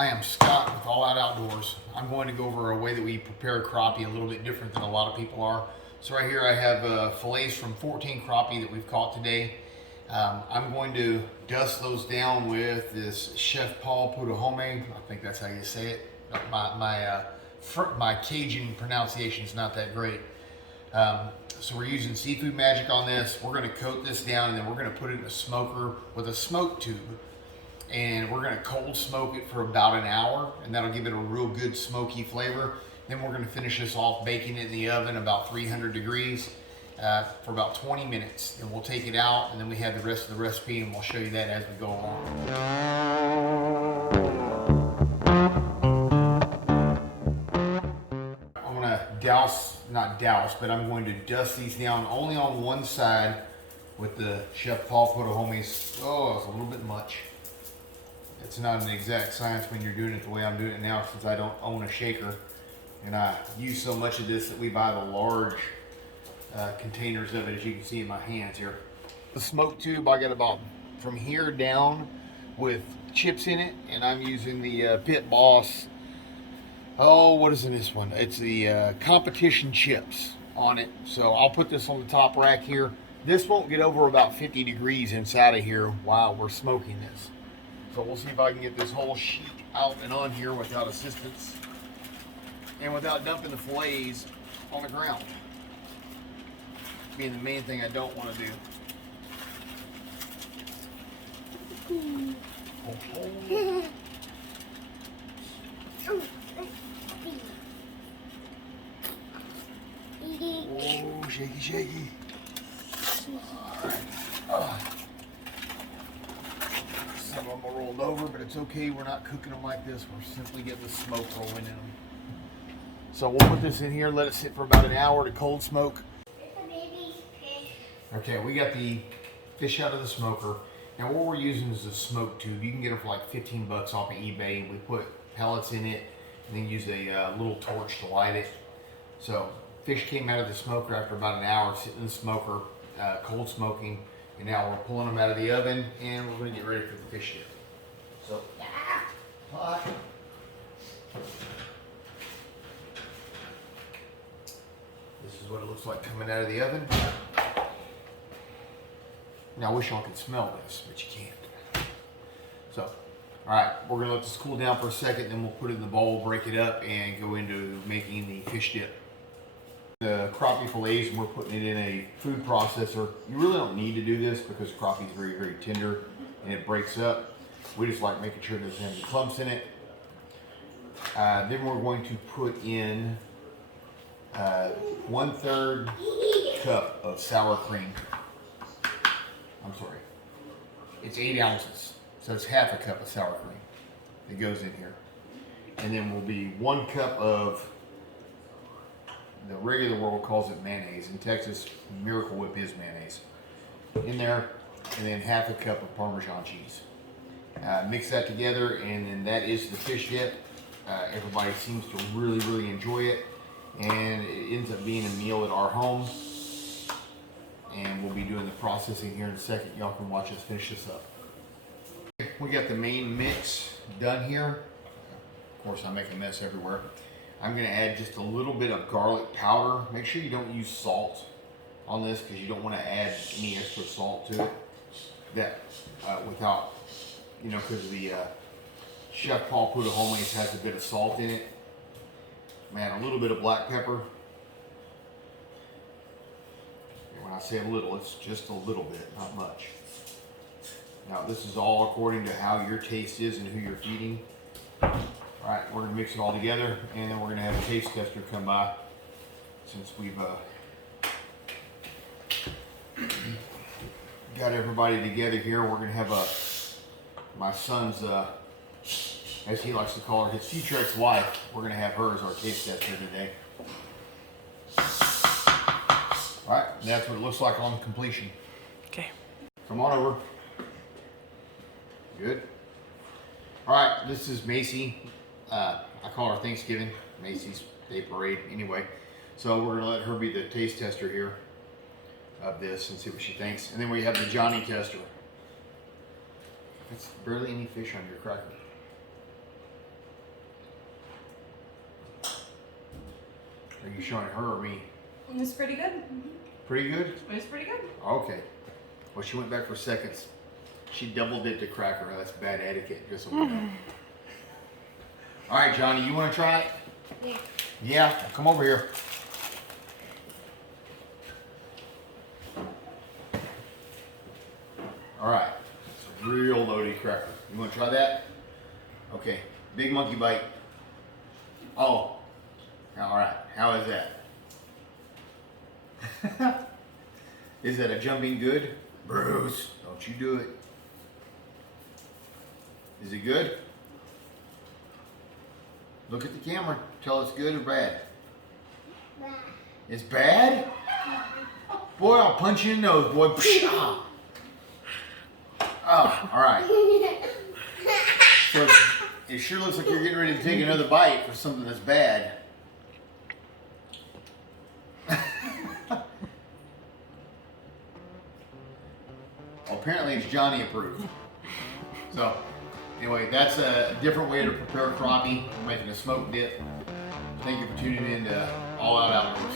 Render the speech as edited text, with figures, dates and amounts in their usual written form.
I am Scott with All Out Outdoors. I'm going to go over a way that we prepare crappie a little bit different than a lot of people are. So right here I have fillets from 14 crappie that we've caught today. I'm going to dust those down with this Chef Paul Putuhome. I think that's how you say it. My Cajun pronunciation is not that great. So we're using seafood magic on this. We're going to coat this down and then we're going to put it in a smoker with a smoke tube. And we're going to cold smoke it for about an hour, and that'll give it a real good smoky flavor. Then we're going to finish this off baking it in the oven about 300 degrees for about 20 minutes. Then we'll take it out, and then we have the rest of the recipe, and we'll show you that as we go along. I'm going to I'm going to dust these down only on one side with the Chef Paul Putuhome's. Oh, it's a little bit much. It's not an exact science when you're doing it the way I'm doing it now, since I don't own a shaker. And I use so much of this that we buy the large containers of it, as you can see in my hands here. The smoke tube, I got about from here down with chips in it, and I'm using the Pit Boss. Oh, what is in this one? It's the competition chips on it. So I'll put this on the top rack here. This won't get over about 50 degrees inside of here while we're smoking this. So we'll see if I can get this whole sheet out and on here without assistance and without dumping the fillets on the ground. Being the main thing I don't want to do. Oh, shaky, shaky. All right. Some of them are rolled over, but it's okay. We're not cooking them like this. We're simply getting the smoke rolling in them. So we'll put this in here, let it sit for about an hour to cold smoke. Okay, we got the fish out of the smoker. Now what we're using is a smoke tube. You can get them for like 15 bucks off of eBay. We put pellets in it and then use a little torch to light it. So fish came out of the smoker after about an hour sitting in the smoker, cold smoking. And now we're pulling them out of the oven and we're going to get ready for the fish dip. So, hot. This is what it looks like coming out of the oven. Now I wish y'all could smell this, but you can't. So, alright, we're going to let this cool down for a second, then we'll put it in the bowl, break it up, and go into making the fish dip. The crappie fillets, and we're putting it in a food processor. You really don't need to do this because crappie is very, very tender and it breaks up. We just like making sure it doesn't have any clumps in it. Then we're going to put in 1/3 cup of sour cream. I'm sorry, it's 8 ounces, so it's half a cup of sour cream that goes in here. And then will be 1 cup of the regular world calls it mayonnaise. In Texas, Miracle Whip is mayonnaise. In there, and then half a cup of Parmesan cheese. Mix that together, and then that is the fish dip. Everybody seems to really, really enjoy it, and it ends up being a meal at our home. And we'll be doing the processing here in a second. Y'all can watch us finish this up. We got the main mix done here. Of course, I make a mess everywhere. I'm going to add just a little bit of garlic powder. Make sure you don't use salt on this because you don't want to add any extra salt to it. That without, you know, because the Chef Paul Putuhome's has a bit of salt in it. Man, a little bit of black pepper. And when I say a little, it's just a little bit, not much. Now, this is all according to how your taste is and who you're feeding. All right, we're gonna mix it all together, and then we're gonna have a taste tester come by. Since we've got everybody together here, we're gonna have my son's, as he likes to call her, his future ex-wife. We're gonna have her as our taste tester today. All right, and that's what it looks like on completion. Okay. Come on over. Good. All right, this is Macy. I call her Thanksgiving, Macy's Day Parade, anyway. So we're gonna let her be the taste tester here of this and see what she thinks. And then we have the Johnny tester. It's barely any fish on your cracker. Are you showing her or me? It's pretty good. Pretty good? It's pretty good. Okay. Well, she went back for seconds. She double dipped a cracker. That's bad etiquette, just so we know. All right, Johnny, you want to try it? Yeah. Yeah, come over here. All right, it's a real loaded cracker. You want to try that? Okay, big monkey bite. Oh, all right. How is that? Is that a jumping good? Bruce, don't you do it. Is it good? Look at the camera. Tell us good or bad. Bad. It's bad? Boy, I'll punch you in the nose, boy. Oh, all right. So it sure looks like you're getting ready to take another bite for something that's bad. Well, apparently it's Johnny approved. So anyway, that's a different way to prepare crappie. We're making a smoked dip. Thank you for tuning in to All Out Outdoors.